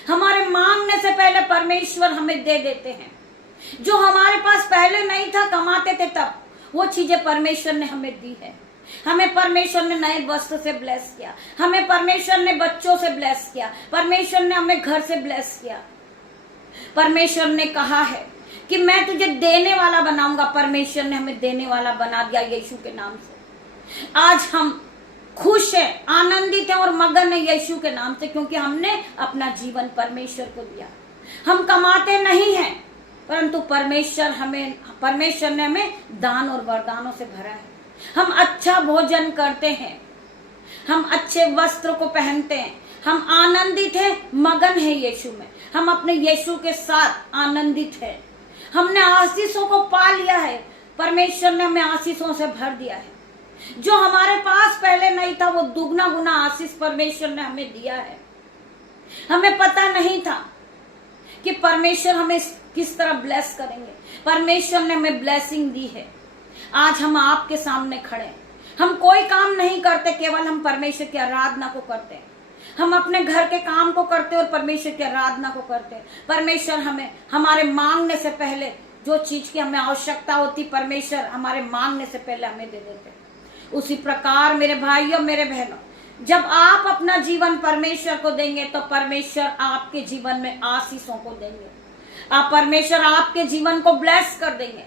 हमारे मांगने से पहले परमेश्वर हमें दे देते हैं। जो हमारे पास पहले नहीं था, कमाते थे तब, वो चीजें परमेश्वर ने हमें दी है। हमें परमेश्वर ने नए वस्त्र से ब्लेस किया, हमें परमेश्वर ने बच्चों से ब्लेस किया, परमेश्वर ने हमें घर से ब्लेस किया। परमेश्वर ने कहा है कि मैं तुझे देने वाला बनाऊंगा। परमेश्वर ने हमें देने वाला बना दिया यीशु के नाम से। आज हम खुश हैं, आनंदित हैं और मगन हैं यीशु के नाम से, क्योंकि हमने अपना जीवन परमेश्वर को दिया। हम कमाते नहीं हैं, परंतु परमेश्वर ने हमें दान और वरदानों से भरा है। हम अच्छा भोजन करते हैं, हम अच्छे वस्त्र को पहनते हैं, हम आनंदित हैं, मगन है यीशु में। हम अपने यीशु के साथ आनंदित हैं। हमने आशीषों को पा लिया है। परमेश्वर ने हमें आशीषों से भर दिया है। जो हमारे पास पहले नहीं था, वो दुगना गुना आशीष परमेश्वर ने हमें दिया है। हमें पता नहीं था कि परमेश्वर हमें किस तरह ब्लेस करेंगे। परमेश्वर ने हमें ब्लेसिंग दी है। आज हम आपके सामने खड़े हैं। हम कोई काम नहीं करते, केवल हम परमेश्वर की आराधना को करते हैं। हम अपने घर के काम को करते हैं और परमेश्वर की आराधना को करते हैं। परमेश्वर हमें हमारे मांगने से पहले जो चीज की हमें आवश्यकता होती, परमेश्वर हमारे मांगने से पहले हमें दे देते हैं। उसी प्रकार मेरे भाइयों, मेरे बहनों, जब आप अपना जीवन परमेश्वर को देंगे तो परमेश्वर आपके जीवन में आशीषों को देंगे। परमेश्वर आपके जीवन को ब्लेस कर देंगे।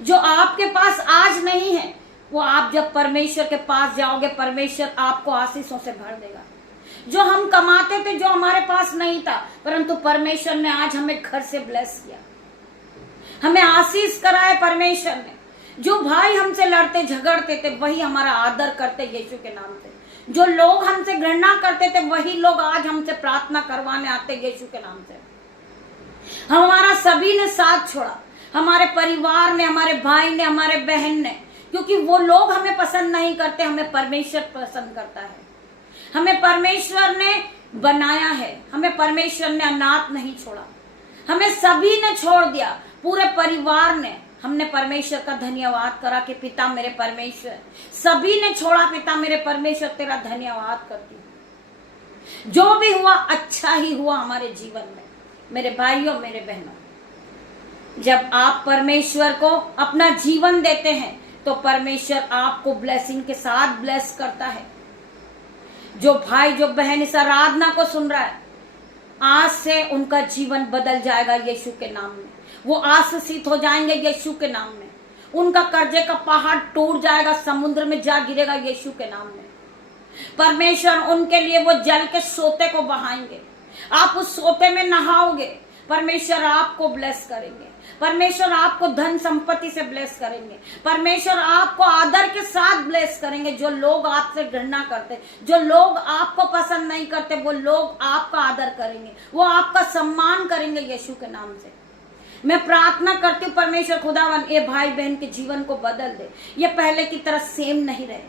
जो आपके पास आज नहीं है, वो आप जब परमेश्वर के पास जाओगे, परमेश्वर आपको आशीषों से भर देगा। जो हम कमाते थे, जो हमारे पास नहीं था, परंतु परमेश्वर ने आज हमें घर से ब्लेस किया, हमें आशीष कराए। परमेश्वर ने जो भाई हमसे लड़ते झगड़ते थे, वही हमारा आदर करते यीशु के नाम से। जो लोग हमसे घृणा करते थे, वही लोग आज हमसे प्रार्थना करवाने आते यीशु के नाम से। हमारा सभी ने साथ छोड़ा, हमारे परिवार ने, हमारे भाई ने, हमारे बहन ने, क्योंकि वो लोग हमें पसंद नहीं करते, हमें परमेश्वर पसंद करता है। हमें परमेश्वर ने बनाया है, हमें परमेश्वर ने अनाथ नहीं छोड़ा, हमें सभी ने छोड़ दिया, पूरे परिवार ने। हमने परमेश्वर का धन्यवाद करा कि पिता मेरे परमेश्वर, सभी ने छोड़ा, पिता मेरे परमेश्वर तेरा धन्यवाद करती हूं। जो भी हुआ अच्छा ही हुआ हमारे जीवन में। मेरे भाइयों, मेरे बहनों, जब आप परमेश्वर को अपना जीवन देते हैं तो परमेश्वर आपको ब्लेसिंग के साथ ब्लेस करता है। जो भाई, जो बहन इस आराधना को सुन रहा है, आज से उनका जीवन बदल जाएगा यीशु के नाम में। वो आशीषित हो जाएंगे यीशु के नाम में। उनका कर्जे का पहाड़ टूट जाएगा, समुद्र में जा गिरेगा यीशु के नाम में। परमेश्वर उनके लिए वो जल के सोते को बहाएंगे। आप उस सोते में नहाओगे, परमेश्वर आपको ब्लेस करेंगे। परमेश्वर आपको धन संपत्ति से ब्लेस करेंगे। परमेश्वर आपको आदर के साथ ब्लेस करेंगे। जो लोग आपसे घृणा करते, जो लोग आपको पसंद नहीं करते, वो लोग आपका आदर करेंगे, वो आपका सम्मान करेंगे यीशु के नाम से। मैं प्रार्थना करती हूँ परमेश्वर खुदावन ये भाई बहन के जीवन को बदल दे। ये पहले की तरह सेम नहीं रहे।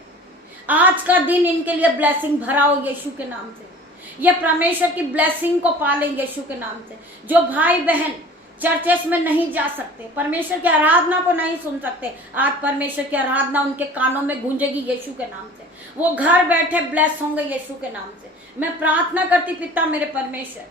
आज का दिन इनके लिए ब्लेसिंग भरा हो यीशु के नाम से। ये परमेश्वर की ब्लेसिंग को पाले यीशु के नाम से। जो भाई बहन चर्चेस में नहीं जा सकते, परमेश्वर की आराधना को नहीं सुन सकते, आज परमेश्वर की आराधना उनके कानों में गूंजेगी यीशु के नाम से। वो घर बैठे ब्लेस होंगे यीशु के नाम से। मैं प्रार्थना करती पिता मेरे परमेश्वर,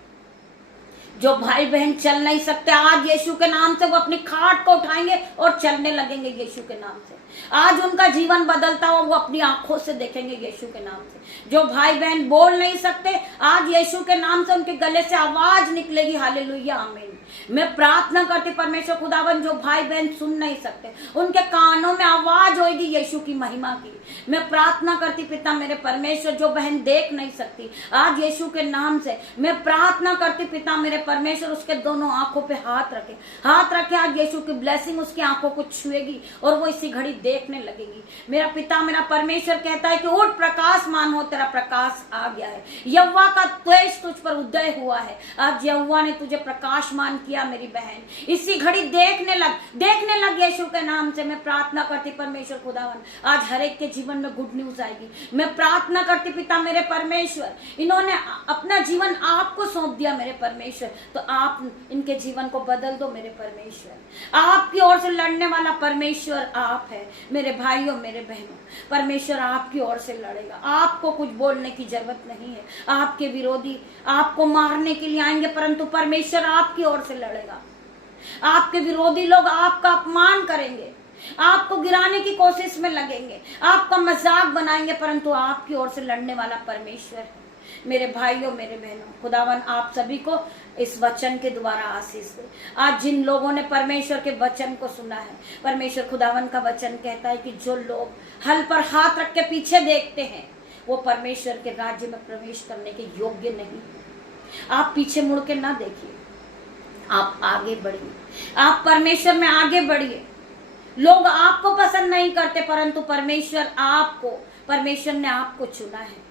जो भाई बहन चल नहीं सकते, आज यीशु के नाम से वो अपनी खाट को उठाएंगे और चलने लगेंगे यीशु के नाम से। आज उनका जीवन बदलता हुआ वो अपनी आंखों से देखेंगे यीशु के नाम से। जो भाई बहन बोल नहीं सकते, आज यीशु के नाम से उनके गले से आवाज निकलेगी, हालेलुया आमीन। मैं प्रार्थना करती परमेश्वर खुदावन, जो भाई बहन सुन नहीं सकते, उनके कानों में आवाज होगी यीशु की महिमा की। मैं प्रार्थना करती पिता मेरे परमेश्वर, जो बहन देख नहीं सकती, आज यीशु के नाम से मैं प्रार्थना करती पिता मेरे परमेश्वर उसके दोनों आंखों पे हाथ रखे। आज यीशु की ब्लेसिंग उसकी आंखों को छुएगी और वो इसी घड़ी देखने लगेगी। मेरा पिता मेरा परमेश्वर कहता है कि उठ प्रकाशमान हो, तेरा प्रकाश आ गया है। यहोवा का तेज तुझ पर उदय हुआ है। आज यहोवा ने तुझे प्रकाशमान किया मेरी बहन। इसी घड़ी देखने लग यीशु के नाम से। मैं प्रार्थना करती परमेश्वर खुदावन आज हर एक के जीवन में गुड न्यूज आएगी। मैं प्रार्थना करती पिता मेरे परमेश्वर, इन्होंने अपना जीवन आपको सौंप दिया मेरे परमेश्वर, तो आप इनके जीवन को बदल दो मेरे परमेश्वर। आपकी ओर से लड़ने वाला परमेश्वर आप है मेरे भाइयों मेरे बहनों। परमेश्वर आपकी ओर से लड़ेगा, आपको कुछ बोलने की जरूरत नहीं है। आपके विरोधी आपको मारने के लिए आएंगे, परंतु परमेश्वर आपकी ओर से लड़ेगा। आपके विरोधी लोग आपका अपमान करेंगे, आपको गिराने की कोशिश में लगेंगे, आपका मजाक बनाएंगे, परंतु आपकी ओर से लड़ने वाला परमेश्वर है मेरे भाइयों मेरे बहनों। खुदावन आप सभी को इस वचन के द्वारा आशीष दे। आज जिन लोगों ने परमेश्वर के वचन को सुना है, परमेश्वर खुदावन का वचन कहता है कि जो लोग हल पर हाथ रख के पीछे देखते हैं वो परमेश्वर के राज्य में प्रवेश करने के योग्य नहीं। आप पीछे मुड़ के ना देखिए, आप आगे बढ़िए, आप परमेश्वर में आगे बढ़िए। लोग आपको पसंद नहीं करते, परंतु परमेश्वर ने आपको चुना है।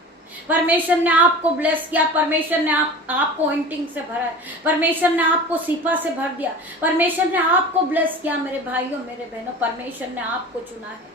परमेश्वर ने आपको ब्लेस किया, परमेश्वर ने आपको एंटिंग से भरा है, परमेश्वर ने आपको सीपा से भर दिया, परमेश्वर ने आपको ब्लेस किया मेरे भाइयों मेरे बहनों। परमेश्वर ने आपको चुना है।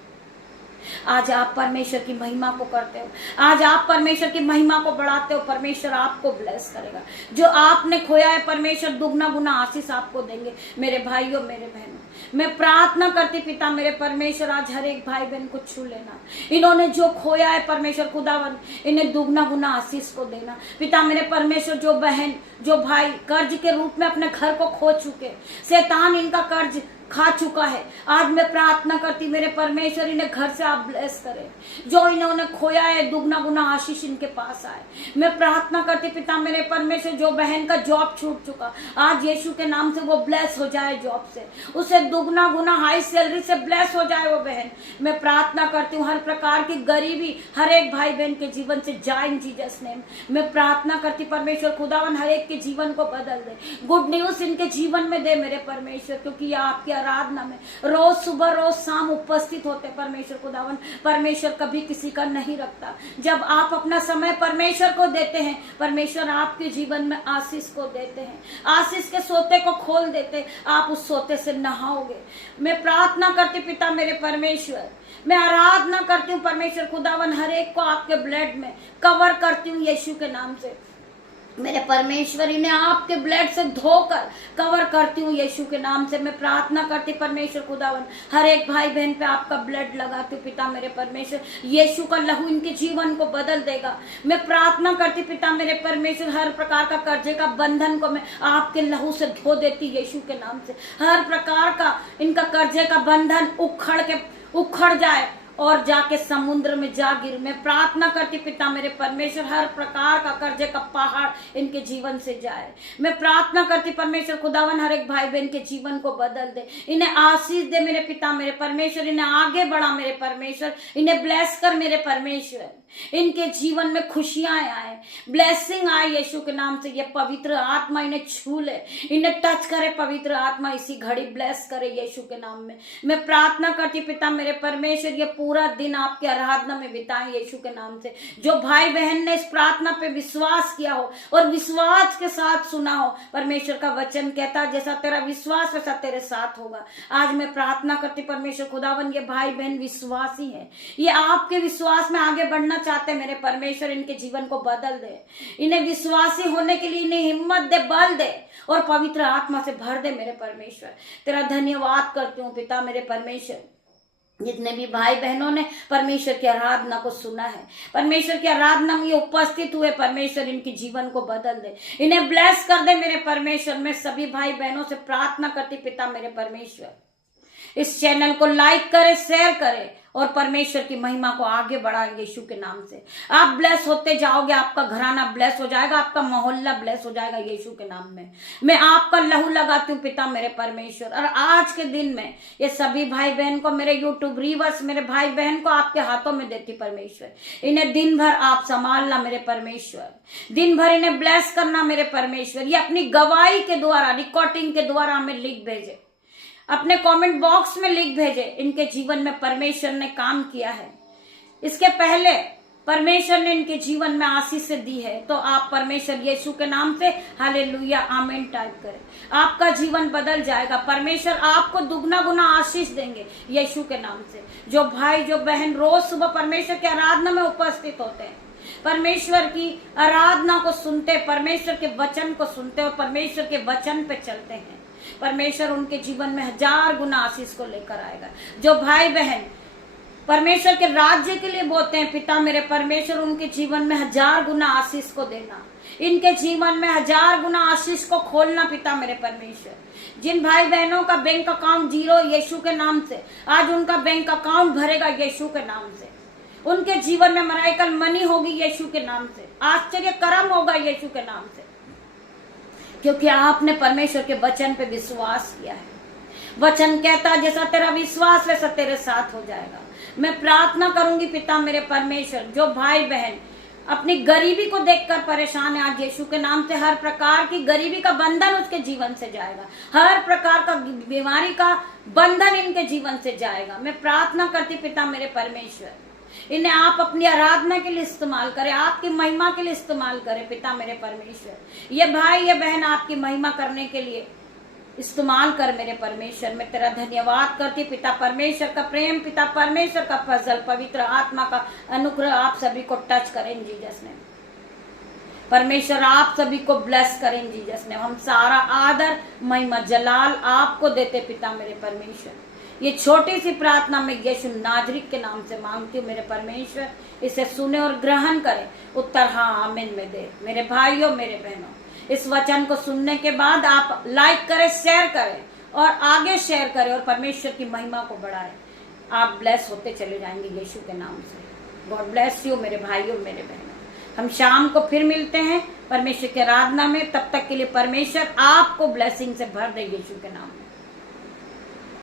आज आप परमेश्वर की महिमा को करते हो, आज आप परमेश्वर की महिमा को बढ़ाते हो, परमेश्वर आपको ब्लेस करेगा। जो आपने खोया है परमेश्वर दुगना गुना आशीष आपको देंगे मेरे भाइयों मेरे बहनों। मैं प्रार्थना करती पिता मेरे परमेश्वर आज हर एक भाई बहन को छू लेना। इन्होंने जो खोया है परमेश्वर खुदावन इन्हें दुगना गुना आशीष को देना। पिता मेरे परमेश्वर जो बहन जो भाई कर्ज के रूप में अपने घर को खो चुके, शैतान इनका कर्ज खा चुका है, आज मैं प्रार्थना करती मेरे परमेश्वर इन्हें घर से आप ब्लेस करें। जो इन्होंने खोया है दुगना गुना आशीष इनके पास आए। मैं प्रार्थना करती पिता मेरे परमेश्वर जो बहन का जॉब छूट चुका, आज यीशु के नाम से वो ब्लेस हो जाए जॉब से, उसे दुगना गुना हाई सैलरी से ब्लेस हो जाए वो बहन। मैं प्रार्थना करती हूँ हर प्रकार की गरीबी हर एक भाई बहन के जीवन से जाए इन जीसस नेम। मैं प्रार्थना करती परमेश्वर खुदावन हर एक के जीवन को बदल दे, गुड न्यूज इनके जीवन में दे मेरे परमेश्वर, क्योंकि ये आपके आराधना में रोज सुबह रोज शाम उपस्थित होते परमेश्वर खुदावन। परमेश्वर कभी किसी का नहीं रखता। जब आप अपना समय परमेश्वर को देते हैं, परमेश्वर आपके जीवन में आशीष को देते हैं, आशीष के सोते को खोल देते, आप उस सोते से नहाओगे। मैं प्रार्थना करती पिता मेरे परमेश्वर, मैं आराधना करती हूँ परमेश्वर खुदावन हर एक को आपके ब्लड में कवर करती हूँ यीशु के नाम से मेरे परमेश्वर। इन्हें आपके ब्लड से धोकर कवर करती हूँ यीशु के नाम से। मैं प्रार्थना करती परमेश्वर खुदावन हर एक भाई बहन पे आपका ब्लड लगाती हूँ पिता मेरे परमेश्वर। यीशु का लहू इनके जीवन को बदल देगा। मैं प्रार्थना करती पिता मेरे परमेश्वर हर प्रकार का कर्जे का बंधन को मैं आपके लहू से धो देती यीशु के नाम से। हर प्रकार का इनका कर्जे का बंधन उखड़ जाए और जाके समुद्र में जा गिर। मैं प्रार्थना करती पिता मेरे परमेश्वर हर प्रकार का कर्जे का पहाड़ इनके जीवन से जाए। मैं प्रार्थना करती परमेश्वर खुदावन हर एक भाई बहन के जीवन को बदल दे, इन्हें आशीष दे मेरे पिता मेरे परमेश्वर, इन्हें आगे बढ़ा मेरे परमेश्वर, इन्हें ब्लेस कर मेरे परमेश्वर। इनके जीवन में खुशियां आए, ब्लेसिंग आए यीशु के नाम से। ये पवित्र आत्मा इन्हें छू ले, इन्हें टच करे पवित्र आत्मा इसी घड़ी ब्लेस करे यीशु के नाम में। मैं प्रार्थना करती पिता मेरे परमेश्वर ये पूरा दिन आपके आराधना में बिताएं यीशु के नाम से। जो भाई बहन ने इस प्रार्थना पे विश्वास किया हो और विश्वास के साथ सुना हो, परमेश्वर का वचन कहता है जैसा तेरा विश्वास वैसा तेरे साथ होगा। आज मैं प्रार्थना करती परमेश्वर खुदावन ये भाई बहन विश्वासी है, ये आपके विश्वास में आगे बढ़ना चाहते मेरे परमेश्वर। इनके जीवन को बदल दे, इन्हें विश्वासी होने के लिए इन्हें हिम्मत दे, बल दे और पवित्र आत्मा से भर दे मेरे परमेश्वर। तेरा धन्यवाद करती हूँ पिता मेरे परमेश्वर। जितने भी भाई बहनों ने परमेश्वर की आराधना को सुना है, परमेश्वर की आराधना में उपस्थित हुए, परमेश्वर इनके जीवन को बदल दे, इन्हें ब्लेस कर दे मेरे परमेश्वर। मैं सभी भाई बहनों से प्रार्थना करती पिता मेरे परमेश्वर इस चैनल को लाइक करें, शेयर करें और परमेश्वर की महिमा को आगे बढ़ाएं यीशु के नाम से। आप ब्लेस होते जाओगे, आपका घराना ब्लेस हो जाएगा, आपका मोहल्ला ब्लेस हो जाएगा यीशु के नाम में। मैं आपका लहू लगाती हूँ पिता मेरे परमेश्वर। और आज के दिन में ये सभी भाई बहन को, मेरे यूट्यूब रीवर्स, मेरे भाई बहन को आपके हाथों में देती परमेश्वर। इन्हें दिन भर आप संभालना मेरे परमेश्वर, दिन भर इन्हें ब्लेस करना मेरे परमेश्वर। ये अपनी गवाही के द्वारा, रिकॉर्डिंग के द्वारा हमें लिख भेजे, अपने कमेंट बॉक्स में लिख भेजे इनके जीवन में परमेश्वर ने काम किया है। इसके पहले परमेश्वर ने इनके जीवन में आशीष दी है, तो आप परमेश्वर यीशु के नाम से हालेलुया आमीन टाइप करें। आपका जीवन बदल जाएगा, परमेश्वर आपको दुगना गुना आशीष देंगे यीशु के नाम से। जो भाई जो बहन रोज सुबह परमेश्वर की आराधना में उपस्थित होते हैं, परमेश्वर की आराधना को सुनते, परमेश्वर के वचन को सुनते और परमेश्वर के वचन पे चलते हैं, परमेश्वर उनके जीवन में 1000 गुना आशीष को लेकर आएगा। जो भाई बहन परमेश्वर के राज्य के लिए बोलते हैं, पिता मेरे परमेश्वर उनके जीवन में 1000 गुना आशीष को देना, इनके जीवन में 1000 गुना आशीष को खोलना पिता मेरे परमेश्वर। जिन भाई बहनों का बैंक अकाउंट जीरो यीशु के नाम से, आज उनका बैंक अकाउंट भरेगा यीशु के नाम से। उनके जीवन में मिरेकल मनी होगी यीशु के नाम से, आश्चर्य कर्म होगा यीशु के नाम से, क्योंकि आपने परमेश्वर के वचन पे विश्वास किया है। वचन कहता है जैसा तेरा विश्वास वैसा तेरे साथ हो जाएगा। मैं प्रार्थना करूंगी पिता मेरे परमेश्वर, जो भाई बहन अपनी गरीबी को देखकर परेशान है, आज यीशु के नाम से हर प्रकार की गरीबी का बंधन उसके जीवन से जाएगा, हर प्रकार का बीमारी का बंधन इनके जीवन से जाएगा। मैं प्रार्थना करती पिता मेरे परमेश्वर, इन्हें आप अपनी आराधना के लिए इस्तेमाल करें, आपकी महिमा के लिए इस्तेमाल करें पिता मेरे परमेश्वर। ये भाई ये बहन आपकी महिमा करने के लिए इस्तेमाल कर मेरे परमेश्वर। मैं तेरा धन्यवाद करती पिता परमेश्वर का प्रेम, पिता परमेश्वर का फजल, पवित्र आत्मा का अनुग्रह आप सभी को टच करें जीसस ने। परमेश्वर आप सभी को ब्लेस करें जीसस ने। हम सारा आदर महिमा जलाल आपको देते पिता मेरे परमेश्वर। ये छोटी सी प्रार्थना में यीशु नाजरीत के नाम से मांगती हूँ मेरे परमेश्वर, इसे सुने और ग्रहण करें। उत्तर हाँ आमीन में दे। मेरे भाइयों मेरे बहनों, इस वचन को सुनने के बाद आप लाइक करें, शेयर करें और आगे शेयर करें और परमेश्वर की महिमा को बढ़ाएं। आप ब्लेस होते चले जाएंगे यीशु के नाम से। गॉड ब्लेस यू मेरे भाइयों मेरे बहनों। हम शाम को फिर मिलते हैं परमेश्वर की आराधना में। तब तक के लिए परमेश्वर आपको ब्लेसिंग से भर दे यीशु के नाम में।